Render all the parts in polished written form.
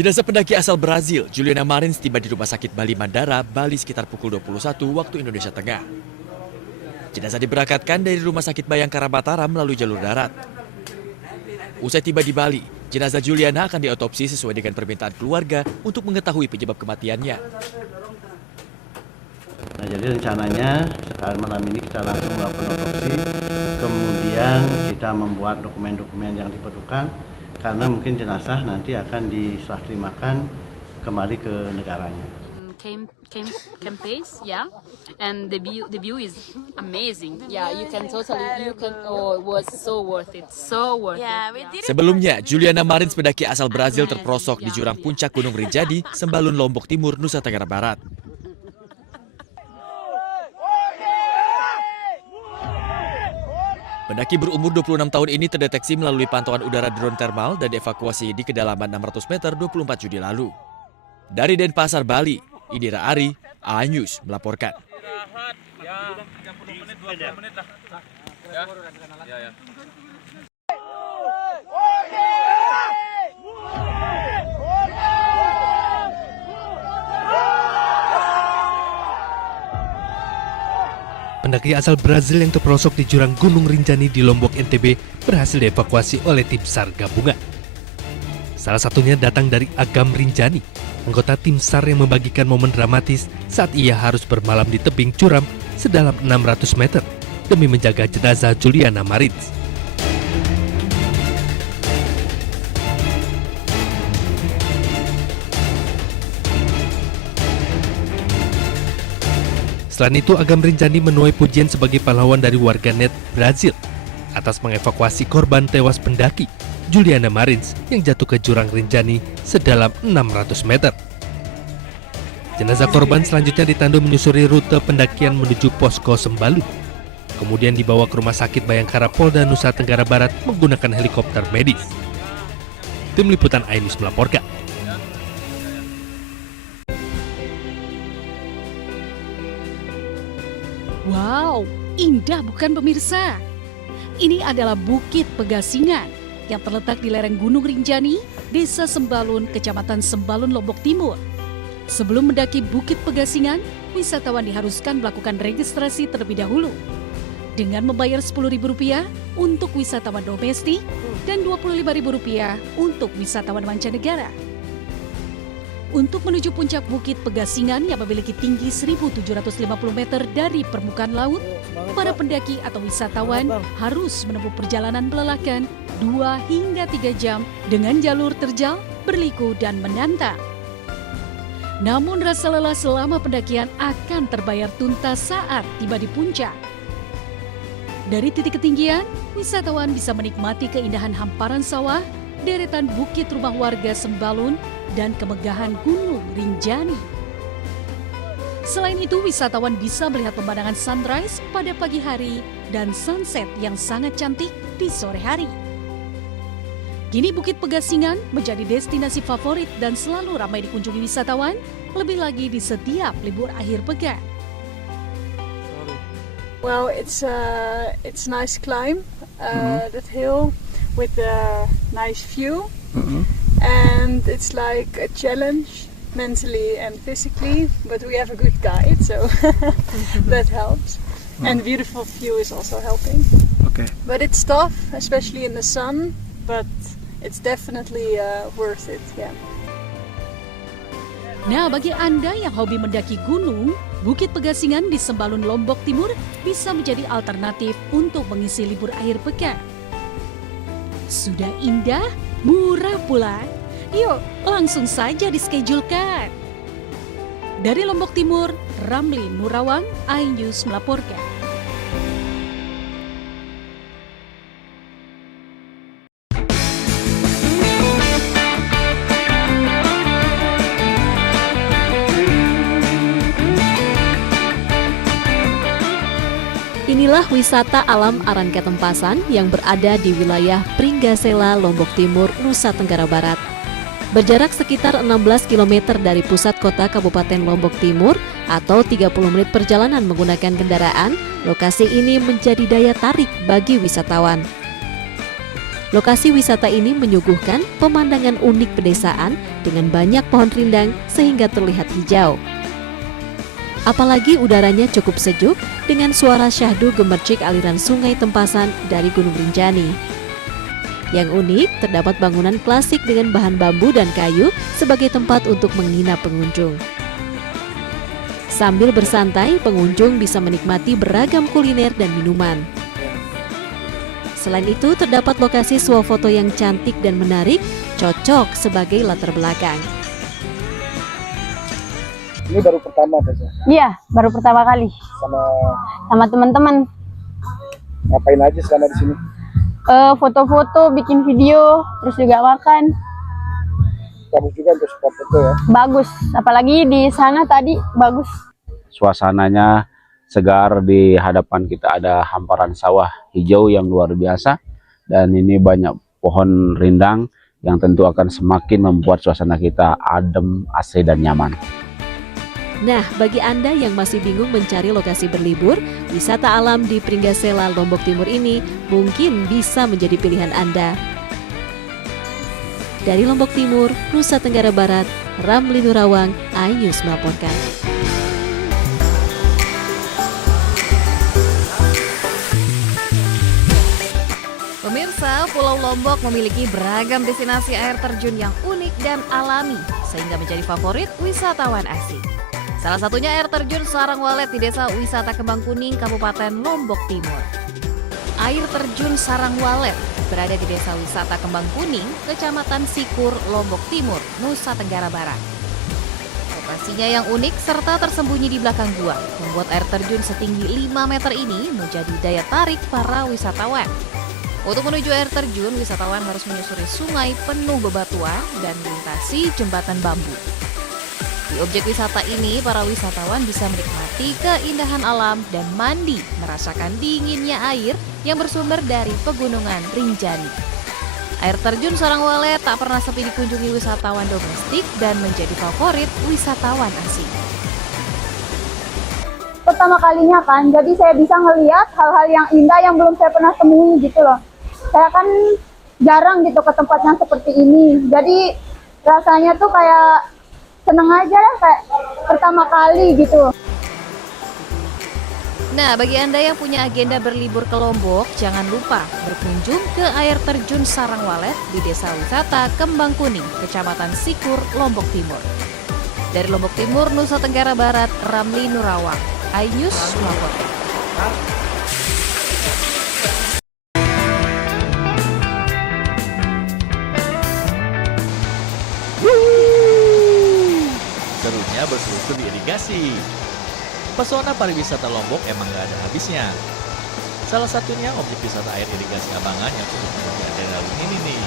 Jenazah pendaki asal Brazil, Juliana Marins, tiba di Rumah Sakit Bali Mandara, Bali sekitar pukul 21 waktu Indonesia Tengah. Jenazah diberangkatkan dari Rumah Sakit Bayangkara Mataram melalui jalur darat. Usai tiba di Bali, jenazah Juliana akan diotopsi sesuai dengan permintaan keluarga untuk mengetahui penyebab kematiannya. Nah, jadi rencananya sekarang malam ini kita langsung melakukan otopsi, kemudian kita membuat dokumen-dokumen yang diperlukan, karena mungkin jenazah nanti akan diserah terimakan kembali ke negaranya. Came place, yeah, and the view is amazing. Yeah, was so worth it, Sebelumnya, Juliana Marins, pendaki asal Brazil, terperosok di jurang puncak Gunung Rinjani, Sembalun, Lombok Timur, Nusa Tenggara Barat. Pendaki berumur 26 tahun ini terdeteksi melalui pantauan udara drone thermal dan dievakuasi di kedalaman 600 meter 24 Juni lalu. Dari Denpasar, Bali, Indira Ari, A-News melaporkan. Pendaki asal Brazil yang terperosok di jurang Gunung Rinjani di Lombok, NTB berhasil dievakuasi oleh tim SAR gabungan. Salah satunya datang dari Agam Rinjani, anggota tim SAR yang membagikan momen dramatis saat ia harus bermalam di tebing curam sedalam 600 meter demi menjaga jenazah Juliana Marins. Selain itu, Agam Rinjani menuai pujian sebagai pahlawan dari warganet Brazil atas mengevakuasi korban tewas pendaki Juliana Marins yang jatuh ke jurang Rinjani sedalam 600 meter. Jenazah korban selanjutnya ditandu menyusuri rute pendakian menuju posko Sembalun. Kemudian dibawa ke Rumah Sakit Bayangkara Polda Nusa Tenggara Barat menggunakan helikopter medis. Tim Liputan A-News melaporkan. Wow, indah bukan pemirsa? Ini adalah Bukit Pegasingan yang terletak di lereng Gunung Rinjani, Desa Sembalun, Kecamatan Sembalun, Lombok Timur. Sebelum mendaki Bukit Pegasingan, wisatawan diharuskan melakukan registrasi terlebih dahulu dengan membayar Rp10.000 untuk wisatawan domestik dan Rp25.000 untuk wisatawan mancanegara. Untuk menuju puncak Bukit Pegasingan yang memiliki tinggi 1.750 meter dari permukaan laut, para pendaki atau wisatawan harus menempuh perjalanan melelahkan 2 hingga 3 jam dengan jalur terjal, berliku, dan menantang. Namun rasa lelah selama pendakian akan terbayar tuntas saat tiba di puncak. Dari titik ketinggian, wisatawan bisa menikmati keindahan hamparan sawah, deretan bukit rumah warga Sembalun, dan kemegahan Gunung Rinjani. Selain itu, wisatawan bisa melihat pemandangan sunrise pada pagi hari dan sunset yang sangat cantik di sore hari. Kini Bukit Pegasingan menjadi destinasi favorit dan selalu ramai dikunjungi wisatawan, lebih lagi di setiap libur akhir pekan. Well, it's nice climb that hill with a nice view. And it's like a challenge mentally and physically, but we have a good guide, so that helps. And beautiful view is also helping. Okay. But it's tough, especially in the sun, but it's definitely worth it, yeah. Nah, bagi Anda yang hobi mendaki gunung, Bukit Pegasingan di Sembalun, Lombok Timur bisa menjadi alternatif untuk mengisi libur akhir pekan. Sudah indah, murah pula. Yuk, langsung saja dischedulekan. Dari Lombok Timur, Ramli Nurawang, A-News melaporkan. Inilah wisata alam Arangketempasan yang berada di wilayah Pringgasela, Lombok Timur, Nusa Tenggara Barat. Berjarak sekitar 16 km dari pusat kota Kabupaten Lombok Timur atau 30 menit perjalanan menggunakan kendaraan, lokasi ini menjadi daya tarik bagi wisatawan. Lokasi wisata ini menyuguhkan pemandangan unik pedesaan dengan banyak pohon rindang sehingga terlihat hijau. Apalagi udaranya cukup sejuk dengan suara syahdu gemercik aliran sungai Tempasan dari Gunung Rinjani. Yang unik, terdapat bangunan klasik dengan bahan bambu dan kayu sebagai tempat untuk menginap pengunjung. Sambil bersantai, pengunjung bisa menikmati beragam kuliner dan minuman. Selain itu, terdapat lokasi swafoto yang cantik dan menarik, cocok sebagai latar belakang. Ini baru pertama, Tessa? Iya, baru pertama kali. Sama teman-teman. Ngapain aja selama di sini? Foto-foto, bikin video, terus juga makan. Bagus juga untuk spot foto ya? Bagus, apalagi di sana tadi bagus. Suasananya segar, di hadapan kita ada hamparan sawah hijau yang luar biasa, dan ini banyak pohon rindang yang tentu akan semakin membuat suasana kita adem, asri dan nyaman. Nah, bagi Anda yang masih bingung mencari lokasi berlibur, wisata alam di Pringgasela, Lombok Timur ini mungkin bisa menjadi pilihan Anda. Dari Lombok Timur, Nusa Tenggara Barat, Ramli Nurawang, iNews melaporkan. Pemirsa, Pulau Lombok memiliki beragam destinasi air terjun yang unik dan alami, sehingga menjadi favorit wisatawan asing. Salah satunya air terjun Sarang Walet di Desa Wisata Kembang Kuning, Kabupaten Lombok Timur. Air terjun Sarang Walet berada di Desa Wisata Kembang Kuning, Kecamatan Sikur, Lombok Timur, Nusa Tenggara Barat. Lokasinya yang unik serta tersembunyi di belakang gua, membuat air terjun setinggi 5 meter ini menjadi daya tarik para wisatawan. Untuk menuju air terjun, wisatawan harus menyusuri sungai penuh bebatuan dan melintasi jembatan bambu. Di objek wisata ini, para wisatawan bisa menikmati keindahan alam dan mandi, merasakan dinginnya air yang bersumber dari pegunungan Rinjani. Air terjun Sarang Walet tak pernah sepi dikunjungi wisatawan domestik dan menjadi favorit wisatawan asing. Pertama kalinya kan, jadi saya bisa ngelihat hal-hal yang indah yang belum saya pernah temui gitu loh. Saya kan jarang gitu ke tempat yang seperti ini, jadi rasanya tuh kayak seneng aja lah, kayak pertama kali gitu. Nah, bagi Anda yang punya agenda berlibur ke Lombok, jangan lupa berkunjung ke air terjun Sarang Walet di Desa Wisata Kembang Kuning, Kecamatan Sikur, Lombok Timur. Dari Lombok Timur, Nusa Tenggara Barat, Ramli Nurawang, iNews melaporkan. Serunya berselusur di irigasi. Pesona pariwisata Lombok emang gak ada habisnya. Salah satunya objek wisata air irigasi Abangan yang cukup memiliki adrenalin ini nih.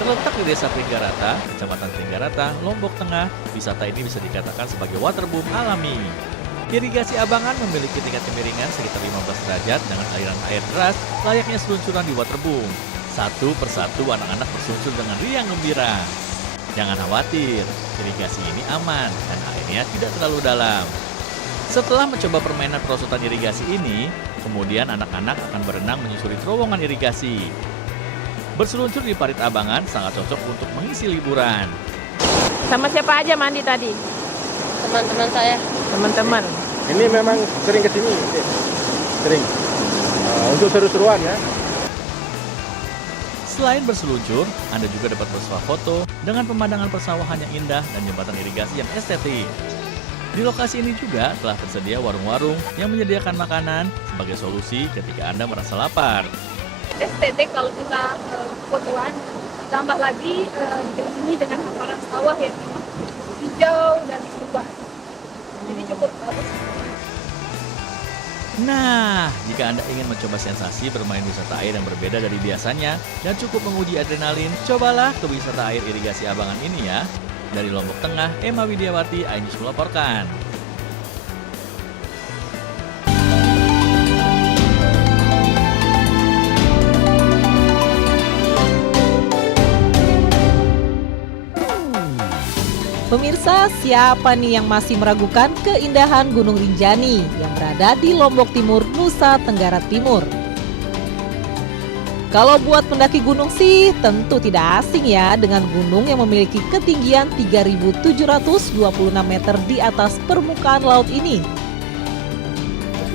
Terletak di Desa Pringgarata, Kecamatan Pringgarata, Lombok Tengah, wisata ini bisa dikatakan sebagai waterboom alami. Irigasi Abangan memiliki tingkat kemiringan sekitar 15 derajat dengan aliran air deras layaknya seluncuran di waterboom. Satu persatu anak-anak berseluncur dengan riang gembira. Jangan khawatir, irigasi ini aman dan airnya tidak terlalu dalam. Setelah mencoba permainan perosotan irigasi ini, kemudian anak-anak akan berenang menyusuri terowongan irigasi. Berseluncur di parit Abangan sangat cocok untuk mengisi liburan. Sama siapa aja mandi tadi? Teman-teman saya. Teman-teman. Ini memang sering ke sini? Sering. Untuk seru-seruan ya? Selain berseluncur, Anda juga dapat bersuah foto dengan pemandangan persawahan yang indah dan jembatan irigasi yang estetik. Di lokasi ini juga telah tersedia warung-warung yang menyediakan makanan sebagai solusi ketika Anda merasa lapar. Estetik kalau kita fotoan, tambah lagi di sini dengan hamparan sawah yang hijau dan berubah. Jadi cukup bagus. Nah, jika Anda ingin mencoba sensasi bermain wisata air yang berbeda dari biasanya dan cukup menguji adrenalin, cobalah ke wisata air irigasi Abangan ini ya. Dari Lombok Tengah, Emma Widiawati, iNews melaporkan. Pemirsa, siapa nih yang masih meragukan keindahan Gunung Rinjani yang berada di Lombok Timur, Nusa Tenggara Timur? Kalau buat pendaki gunung sih tentu tidak asing ya dengan gunung yang memiliki ketinggian 3.726 meter di atas permukaan laut ini.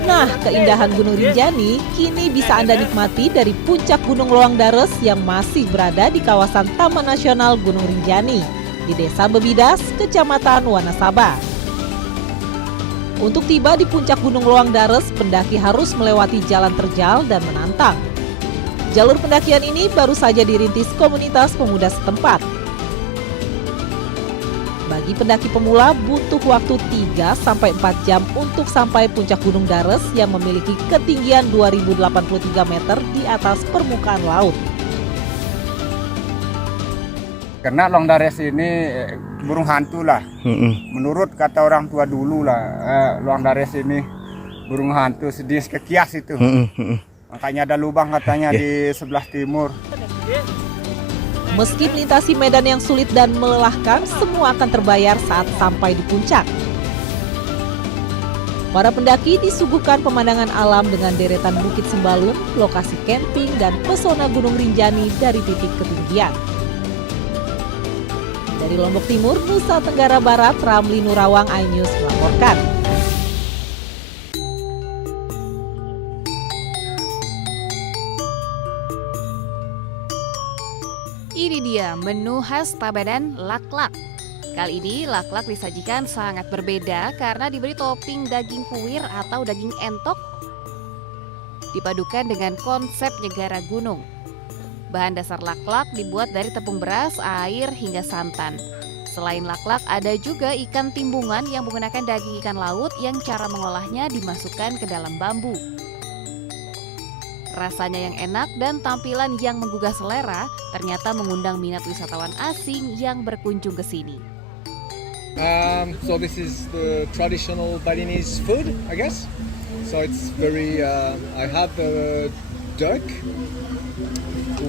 Nah, keindahan Gunung Rinjani kini bisa Anda nikmati dari puncak Gunung Loang Dares yang masih berada di kawasan Taman Nasional Gunung Rinjani di Desa Bebidas, Kecamatan Wanasaba. Untuk tiba di puncak Gunung Loang Dares, pendaki harus melewati jalan terjal dan menantang. Jalur pendakian ini baru saja dirintis komunitas pemuda setempat. Bagi pendaki pemula butuh waktu 3-4 jam untuk sampai puncak Gunung Dares yang memiliki ketinggian 2083 meter di atas permukaan laut. Karena Loang Dares ini burung hantu lah. Menurut kata orang tua dulu lah, Loang Dares ini burung hantu sedih kekias itu. Makanya ada lubang katanya di sebelah timur. Meski melintasi medan yang sulit dan melelahkan, semua akan terbayar saat sampai di puncak. Para pendaki disuguhkan pemandangan alam dengan deretan Bukit Sembalun, lokasi camping, dan pesona Gunung Rinjani dari titik ketinggian. Dari Lombok Timur, Nusa Tenggara Barat, Ramli Nurawang, iNews melaporkan. Ini dia menu khas Tabanan laklak. Kali ini laklak disajikan sangat berbeda karena diberi topping daging kuir atau daging entok dipadukan dengan konsep nyegara gunung. Bahan dasar laklak dibuat dari tepung beras, air, hingga santan. Selain laklak, ada juga ikan timbungan yang menggunakan daging ikan laut yang cara mengolahnya dimasukkan ke dalam bambu. Rasanya yang enak dan tampilan yang menggugah selera ternyata mengundang minat wisatawan asing yang berkunjung ke sini. So this is the traditional Balinese food, I guess. So it's very. I had the duck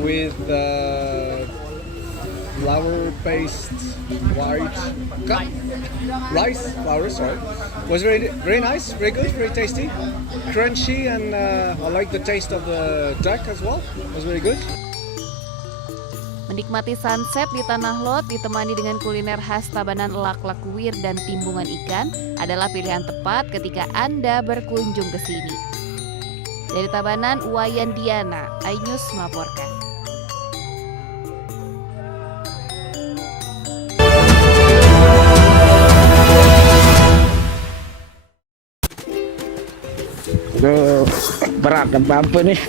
with flour-based white rice flour. Sorry, was very nice, very good, very tasty, crunchy, and I like the taste of the duck as well. It was very good. Menikmati sunset di Tanah Lot ditemani dengan kuliner khas Tabanan laklak kuir dan timbungan ikan adalah pilihan tepat ketika Anda berkunjung ke sini. Dari Tabanan, Wayan Diana, iNews melaporkan. Aduh, berat dan bambu nih.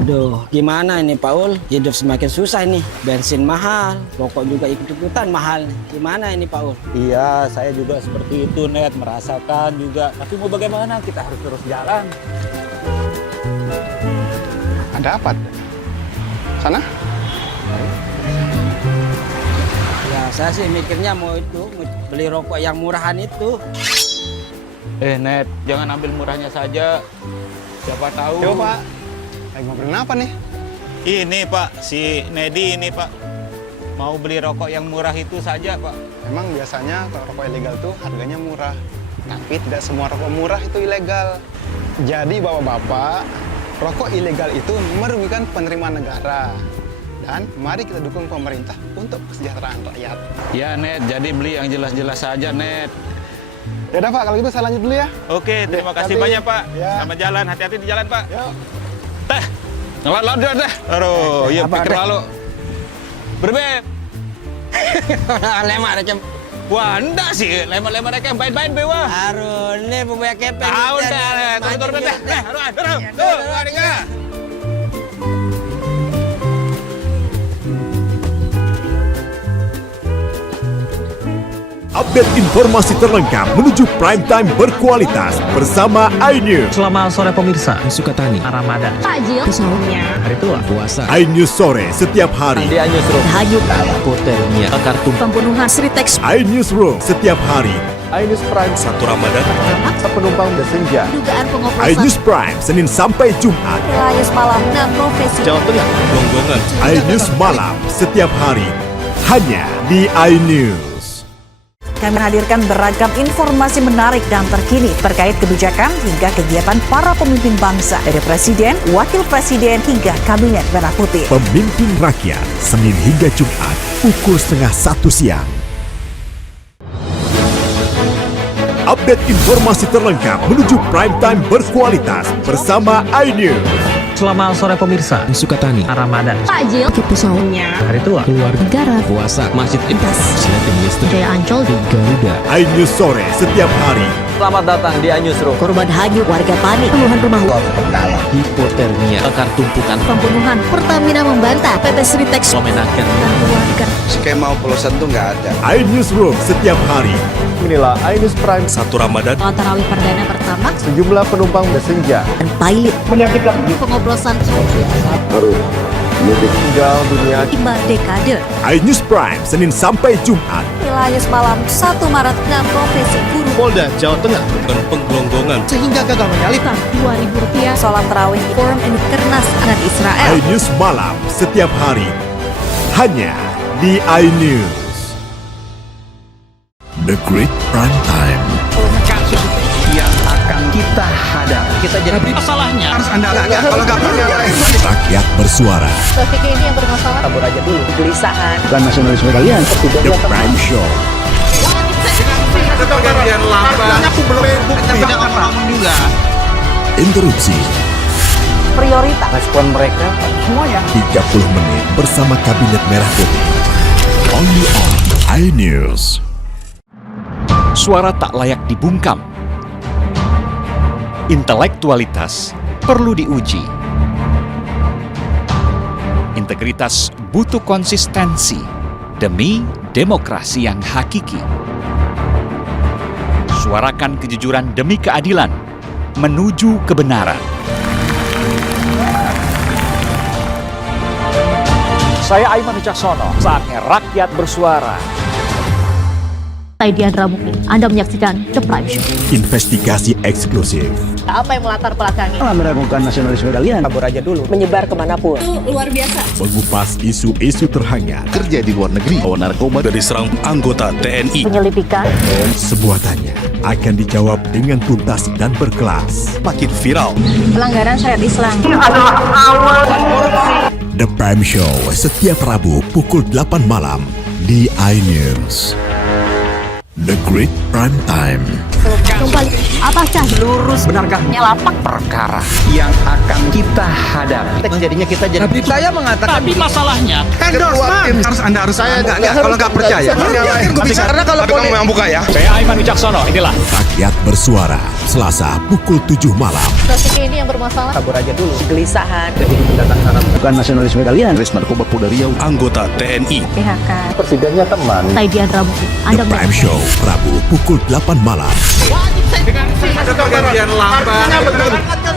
Aduh, gimana ini Paul? Hidup semakin susah nih. Bensin mahal, rokok juga ikut-ikutan mahal. Gimana ini Paul? Iya, saya juga seperti itu, Net. Merasakan juga. Tapi mau bagaimana? Kita harus terus jalan. Ada apa? Sana? Ya, saya sih mikirnya mau beli rokok yang murahan itu. Net, jangan ambil murahnya saja. Siapa tahu. Yo, Pak. Lagi ngobrolin apa nih? Ini, Pak. Si Nedi ini, Pak. Mau beli rokok yang murah itu saja, Pak. Emang biasanya kalau rokok ilegal tuh harganya murah. Tapi tidak semua rokok murah itu ilegal. Jadi bapak-bapak, rokok ilegal itu merugikan penerimaan negara. Dan mari kita dukung pemerintah untuk kesejahteraan rakyat. Ya, Net. Jadi beli yang jelas-jelas saja, Net. Ya udah Pak, kalau gitu saya lanjut dulu ya. Oke, terima kasih banyak, Pak. Ya. Selamat jalan, hati-hati di jalan, Pak. Yuk. Teh, ngelot-lot deh. Aduh, iya pikir lalu. Berbeb. Lemar aja. Wah, enggak sih. Lemar-lemar yang baik-baik, Bewa. Aduh, ini pembayar kepeng. Tahu deh, turun deh. Aduh. Tuh, adiknya. Update informasi terlengkap menuju prime time berkualitas bersama iNews. Selamat sore pemirsa, Sukatani, Ramadan, Takjil, sahurnya, hari tua, puasa. iNews sore setiap hari. Di iNewsroom, Hayuk, Poternya, kartu pembunuhan Sri Teks. iNewsroom setiap hari iNews Prime 1 Ramadan, penumpang bersenja. Dugaan pengoplosan. iNews Prime Senin sampai Jumat. Wilayah Malam 6 Profesi. Jawa Tengah, Longgongan. iNews Malam setiap hari hanya di iNews. Kami hadirkan beragam informasi menarik dan terkini terkait kebijakan hingga kegiatan para pemimpin bangsa dari Presiden, Wakil Presiden hingga Kabinet Merah Putih. Pemimpin Rakyat, Senin hingga Jumat, pukul 12:30 siang. Update informasi terlengkap menuju prime time berkualitas bersama iNews. Selamat sore pemirsa, Sukatani, Ramadan, Takjil, Kisaunya, Hari Tua, Keluarga, Negara, Puasa, Masjid Intas, Silatin Listrik, Jaya Ancol, Garuda. iNews sore setiap hari. Selamat datang di iNewsroom. korban hanyut, warga panik, puluhan rumah Hipotermia, akar tumpukan, pembunuhan, Pertamina membantah, PT Sritex memenangkan warga. Skema oplosan tuh nggak ada. iNewsroom setiap hari. Inilah iNews Prime 1 Ramadan. Sholat tarawih perdana pertama Sejumlah penumpang bersenja. dan pilot pengoplosan Tinggal dunia. 5 dekade. iNews Prime Senin sampai Jumat. Wilayah Malam 1 Maret 6 Profesi Guru. Polda Jawa Tengah. Dan penggelonggongan. Sehingga gagal menyalip. Rp2.000 sholat tarawih forum ini Kernas dan Israel. iNews Malam setiap hari hanya di iNews. The Great Prime Time. Yang akan kita hadapi. Kita jadi masalahnya harus Anda kalau nggak percaya. Rakyat bersuara. Topik ini yang bermasalah. Kabur aja dulu. Kegelisahan. Bukan nasionalisme kalian. The Prime Show. Pergantian lambat. Aku belum tidak ngomong juga. Interupsi. Prioritas. Respon mereka semuanya. 30 menit bersama Kabinet Merah Putih. Only on iNews. Suara tak layak dibungkam. Intelektualitas perlu diuji. Integritas butuh konsistensi demi demokrasi yang hakiki. Suarakan kejujuran demi keadilan menuju kebenaran. Saya Aiman Wicaksono, saatnya rakyat bersuara. Saya Diandra Mukti. Anda menyaksikan The Prime Show. Investigasi eksklusif. Apa yang melatar belakangi? Malah meragukan nasionalisme kalian. Kabur aja dulu. Menyebar kemanapun. Luar biasa. Mengupas isu-isu terhangat. Kerja di luar negeri, bawa narkoba dari serang anggota TNI. Penyelidikan. Sebuah tanya akan dijawab dengan tuntas dan berkelas. Makin viral. Pelanggaran syariat Islam. The Prime Show setiap Rabu pukul 8 malam di iNews. The Great Prime Time. Kembali, apakah Lurus benarkahnya lapak perkara yang akan kita hadapi. Jadinya kita jadi. Tapi saya mengatakan. Tapi masalahnya. Endorsement. Harus Anda harus saya nggak kalau nggak percaya. Karena kalau kamu yang buka ya. Saya Aiman Wicaksono, inilah Rakyat bersuara Selasa pukul 7 malam. Topik ini yang bermasalah. Kabur aja dulu. Kegelisahan. Jadi pendatang Arab. Bukan nasionalisme kalian. Res narkoba Polda Riau, anggota TNI. PHK. Presidennya teman. saya Diandra Mukti. Anda The Prime Show Rabu pukul 8 malam. Pergantian lambat.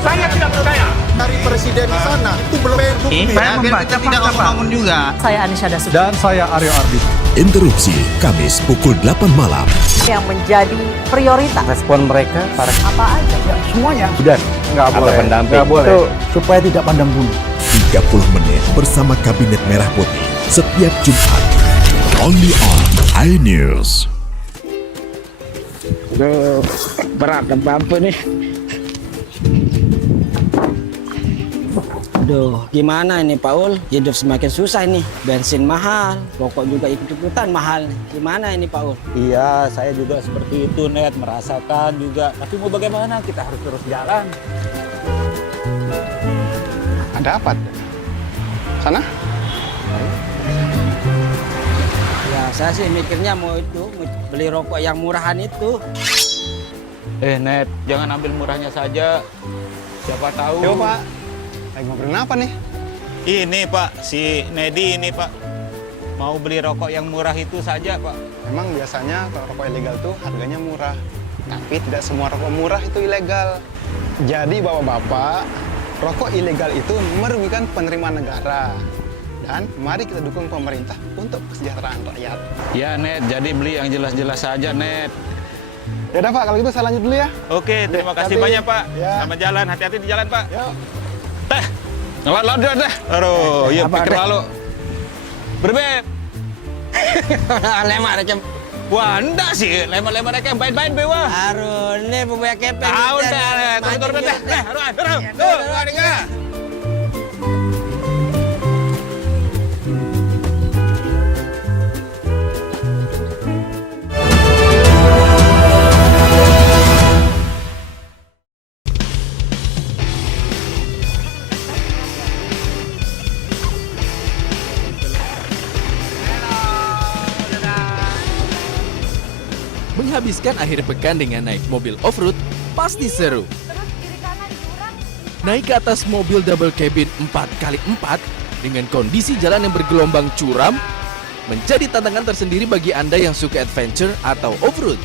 Saya tidak percaya. Dari presiden di sana itu belum bukti. Saya membaca tidak ngomong juga. Saya Anisha Dasuki. Dan saya Aryo Ardi. Interupsi Kamis pukul 8 malam. Yang menjadi prioritas. Respon mereka para Apa aja? semuanya. Sudah. Nggak boleh. Nggak boleh. Itu supaya tidak pandang bulu. 30 menit bersama Kabinet Merah Putih setiap Jumat. Only on iNews. Aduh, berat dan bampu nih. Aduh, gimana ini Paul? Hidup semakin susah nih. Bensin mahal, rokok juga ikut-ikutan mahal. Gimana ini Paul? Iya, saya juga seperti itu, Net. Merasakan juga. Tapi mau bagaimana? Kita harus terus jalan. Ada apa? Sana? Ya, saya sih mikirnya mau beli rokok yang murahan itu. Net, jangan ambil murahnya saja. Siapa tahu. Yo, Pak. Lagi ngobrolin apa nih? Ini, Pak. Si Nedi ini, Pak. Mau beli rokok yang murah itu saja, Pak. Memang biasanya kalau rokok ilegal tuh harganya murah. Tapi tidak semua rokok murah itu ilegal. Jadi Bapak-bapak, rokok ilegal itu merugikan penerimaan negara. Dan mari kita dukung pemerintah untuk kesejahteraan rakyat. Ya, Net. Jadi beli yang jelas-jelas saja, Net. Ya udah Pak, kalau gitu saya lanjut dulu ya. Oke, terima kasih banyak Pak. Selamat jalan, hati-hati di jalan Pak. Teh, lalu deh. Aduh, iya pikir lalu. Berbeb. Lemar aja. Wah, enggak sih, lemar-lemar kayak main-main bewa. Aduh, ini pembayar kepeng. Tahu deh, turun deh. Tuh, enggak. Menghabiskan akhir pekan dengan naik mobil off-road pasti seru. Naik ke atas mobil double cabin 4x4 dengan kondisi jalan yang bergelombang curam menjadi tantangan tersendiri bagi Anda yang suka adventure atau off-road.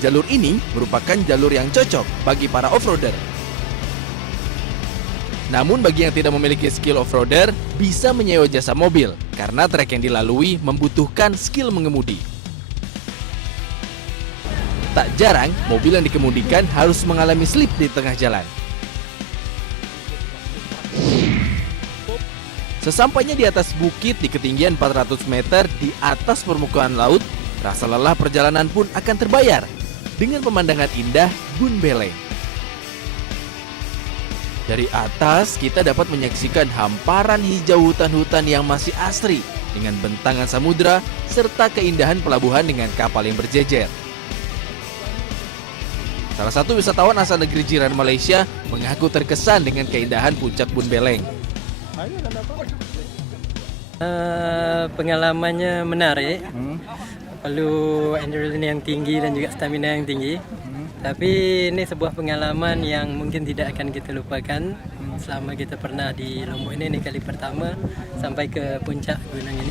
Jalur ini merupakan jalur yang cocok bagi para off-roader. Namun bagi yang tidak memiliki skill off-roader bisa menyewa jasa mobil karena trek yang dilalui membutuhkan skill mengemudi. Tak jarang, mobil yang dikemudikan harus mengalami slip di tengah jalan. Sesampainya di atas bukit di ketinggian 400 meter di atas permukaan laut, rasa lelah perjalanan pun akan terbayar dengan pemandangan indah Bun Beleng. Dari atas, kita dapat menyaksikan hamparan hijau hutan-hutan yang masih asri dengan bentangan samudra serta keindahan pelabuhan dengan kapal yang berjejer. Salah satu wisatawan asal negeri jiran Malaysia mengaku terkesan dengan keindahan puncak Bun Beleng. Pengalamannya menarik, perlu adrenalin yang tinggi dan juga stamina yang tinggi. Tapi ini sebuah pengalaman yang mungkin tidak akan kita lupakan selama kita pernah di Lombok ini kali pertama sampai ke puncak gunung ini.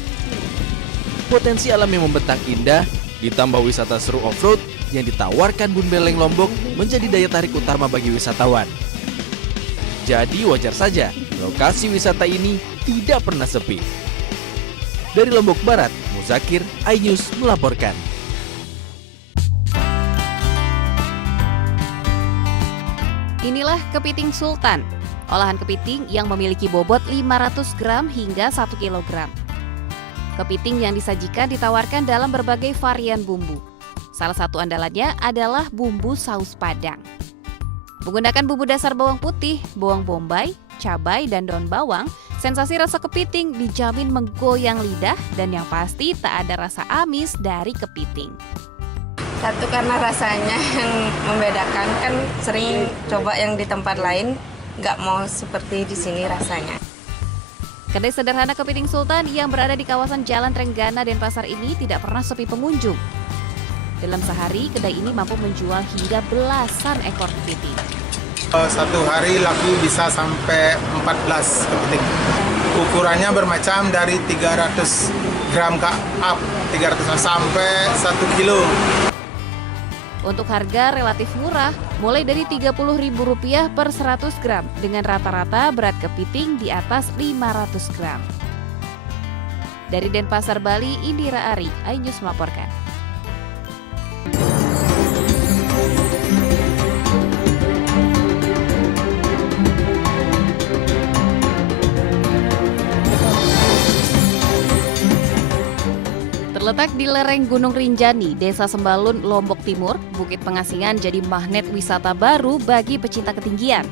Potensi alam yang membentang indah ditambah wisata seru off-road yang ditawarkan Bun Beleng Lombok menjadi daya tarik utama bagi wisatawan. Jadi wajar saja lokasi wisata ini tidak pernah sepi. Dari Lombok Barat, Muzakir, iNews melaporkan. Inilah kepiting sultan, olahan kepiting yang memiliki bobot 500 gram hingga 1 kilogram. Kepiting yang disajikan ditawarkan dalam berbagai varian bumbu. Salah satu andalannya adalah bumbu saus Padang. Menggunakan bumbu dasar bawang putih, bawang bombay, cabai, dan daun bawang, sensasi rasa kepiting dijamin menggoyang lidah dan yang pasti tak ada rasa amis dari kepiting. Satu karena rasanya yang membedakan, kan sering coba yang di tempat lain, nggak mau seperti di sini rasanya. Kedai sederhana Kepiting Sultan yang berada di kawasan Jalan Trenggana Denpasar ini tidak pernah sepi pengunjung. Dalam sehari, kedai ini mampu menjual hingga belasan ekor kepiting. Satu hari laku bisa sampai 14 kepiting. Ukurannya bermacam dari 300 gram ke up, 300 sampai 1 kilo. Untuk harga relatif murah, mulai dari Rp30.000 per 100 gram dengan rata-rata berat kepiting di atas 500 gram. Dari Denpasar, Bali, Indira Ari, iNews melaporkan. Terletak di lereng Gunung Rinjani, Desa Sembalun, Lombok Timur, Bukit Pengasingan jadi magnet wisata baru bagi pecinta ketinggian.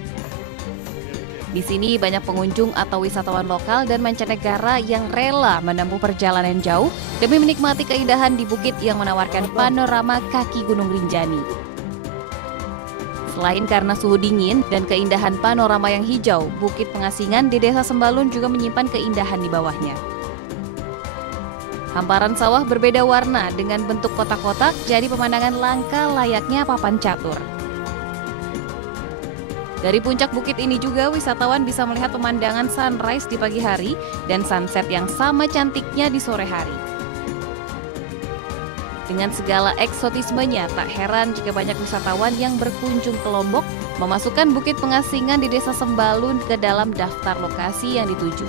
Di sini banyak pengunjung atau wisatawan lokal dan mancanegara yang rela menempuh perjalanan jauh demi menikmati keindahan di bukit yang menawarkan panorama kaki Gunung Rinjani. Selain karena suhu dingin dan keindahan panorama yang hijau, Bukit Pengasingan di Desa Sembalun juga menyimpan keindahan di bawahnya. Hamparan sawah berbeda warna dengan bentuk kotak-kotak jadi pemandangan langka layaknya papan catur. Dari puncak bukit ini juga wisatawan bisa melihat pemandangan sunrise di pagi hari dan sunset yang sama cantiknya di sore hari. Dengan segala eksotismenya, tak heran jika banyak wisatawan yang berkunjung ke Lombok memasukkan Bukit Pengasingan di Desa Sembalun ke dalam daftar lokasi yang dituju.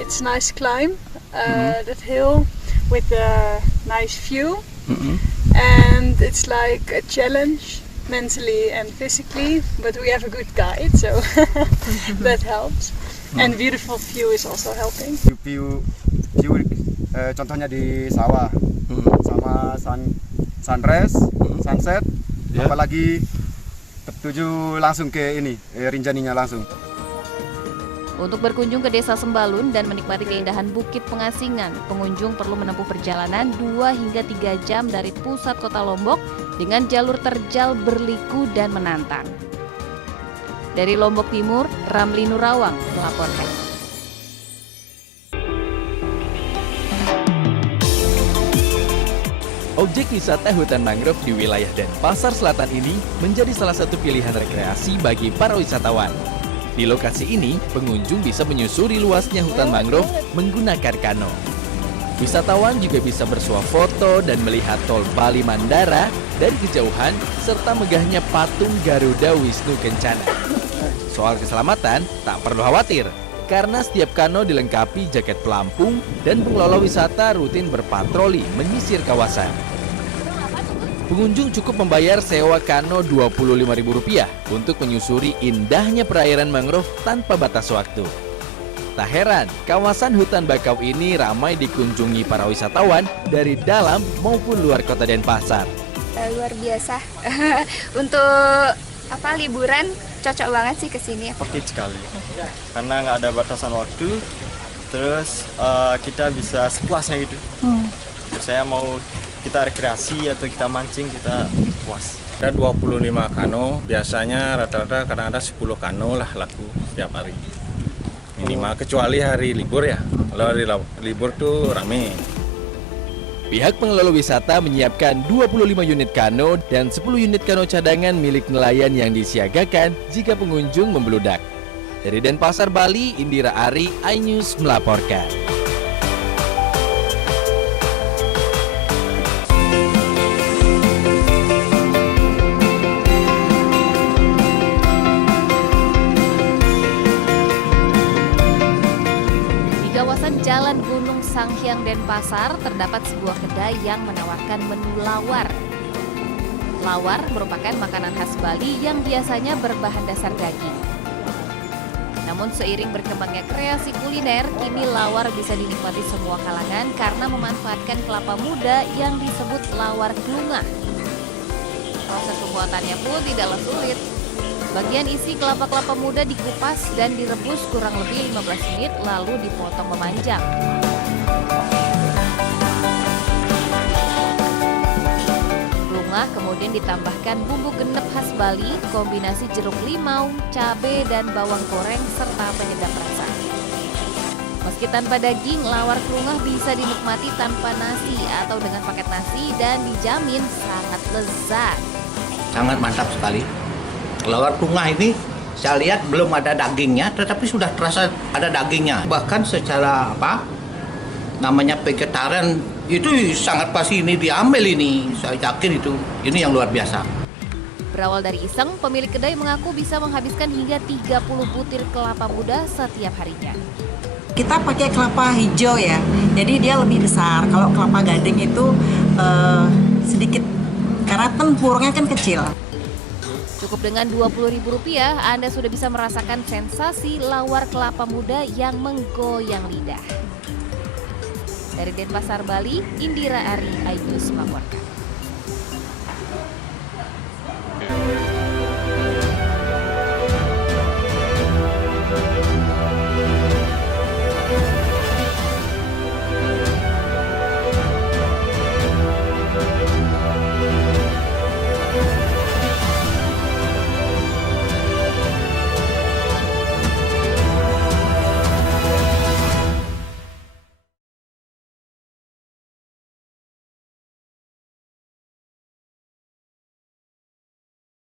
It's nice climb, that hill with a nice view. and it's like a challenge mentally and physically, but we have a good guide, so that helps. And beautiful view is also helping. View contohnya di sawah, sama sunrise, sunset, apalagi tertuju langsung ke ini, Rinjaninya langsung. Untuk berkunjung ke Desa Sembalun dan menikmati keindahan Bukit Pengasingan, pengunjung perlu menempuh perjalanan 2 hingga 3 jam dari pusat kota Lombok dengan jalur terjal berliku dan menantang. Dari Lombok Timur, Ramli Nurawang melaporkan. Objek wisata hutan mangrove di wilayah Denpasar Selatan ini menjadi salah satu pilihan rekreasi bagi para wisatawan. Di lokasi ini, pengunjung bisa menyusuri luasnya hutan mangrove menggunakan kano. Wisatawan juga bisa bersuah foto dan melihat tol Bali Mandara dari kejauhan serta megahnya patung Garuda Wisnu Kencana. Soal keselamatan, tak perlu khawatir karena setiap kano dilengkapi jaket pelampung dan pengelola wisata rutin berpatroli menyisir kawasan. Pengunjung cukup membayar sewa kano Rp25.000 untuk menyusuri indahnya perairan mangrove tanpa batas waktu. Tak heran, kawasan hutan bakau ini ramai dikunjungi para wisatawan dari dalam maupun luar kota Denpasar. Luar biasa. Untuk liburan cocok banget sih ke sini. Oke sekali. Karena nggak ada batasan waktu, terus kita bisa sepuasnya gitu. Saya mau kita rekreasi atau kita mancing, kita puas. Ada 25 kano, biasanya rata-rata kadang ada 10 kano lah laku setiap hari. Minimal, kecuali hari libur ya. Kalau hari libur tuh rame. Pihak pengelola wisata menyiapkan 25 unit kano dan 10 unit kano cadangan milik nelayan yang disiagakan jika pengunjung membeludak. Dari Denpasar, Bali, Indira Ari, iNews melaporkan. Jalan Gunung Sanghyang Denpasar terdapat sebuah kedai yang menawarkan menu lawar. Lawar merupakan makanan khas Bali yang biasanya berbahan dasar daging. Namun seiring berkembangnya kreasi kuliner, kini lawar bisa dinikmati semua kalangan karena memanfaatkan kelapa muda yang disebut lawar klungah. Proses pembuatannya pun tidaklah sulit. Bagian isi kelapa-kelapa muda dikupas dan direbus kurang lebih 15 menit lalu dipotong memanjang. Klungah kemudian ditambahkan bumbu genep khas Bali, kombinasi jeruk limau, cabai dan bawang goreng serta penyedap rasa. Meski tanpa daging, lawar klungah bisa dinikmati tanpa nasi atau dengan paket nasi dan dijamin sangat lezat. Sangat mantap sekali. Lawar klungah ini saya lihat belum ada dagingnya, tetapi sudah terasa ada dagingnya. Bahkan secara namanya vegetarian itu sangat pasti ini diambil ini. Saya yakin itu. Ini yang luar biasa. Berawal dari iseng, pemilik kedai mengaku bisa menghabiskan hingga 30 butir kelapa muda setiap harinya. Kita pakai kelapa hijau ya, jadi dia lebih besar. Kalau kelapa gading itu sedikit, karena tempurnya kan kecil. Cukup dengan Rp20.000, Anda sudah bisa merasakan sensasi lawar kelapa muda yang menggoyang lidah. Dari Denpasar, Bali, Indira Ari, iNews melaporkan.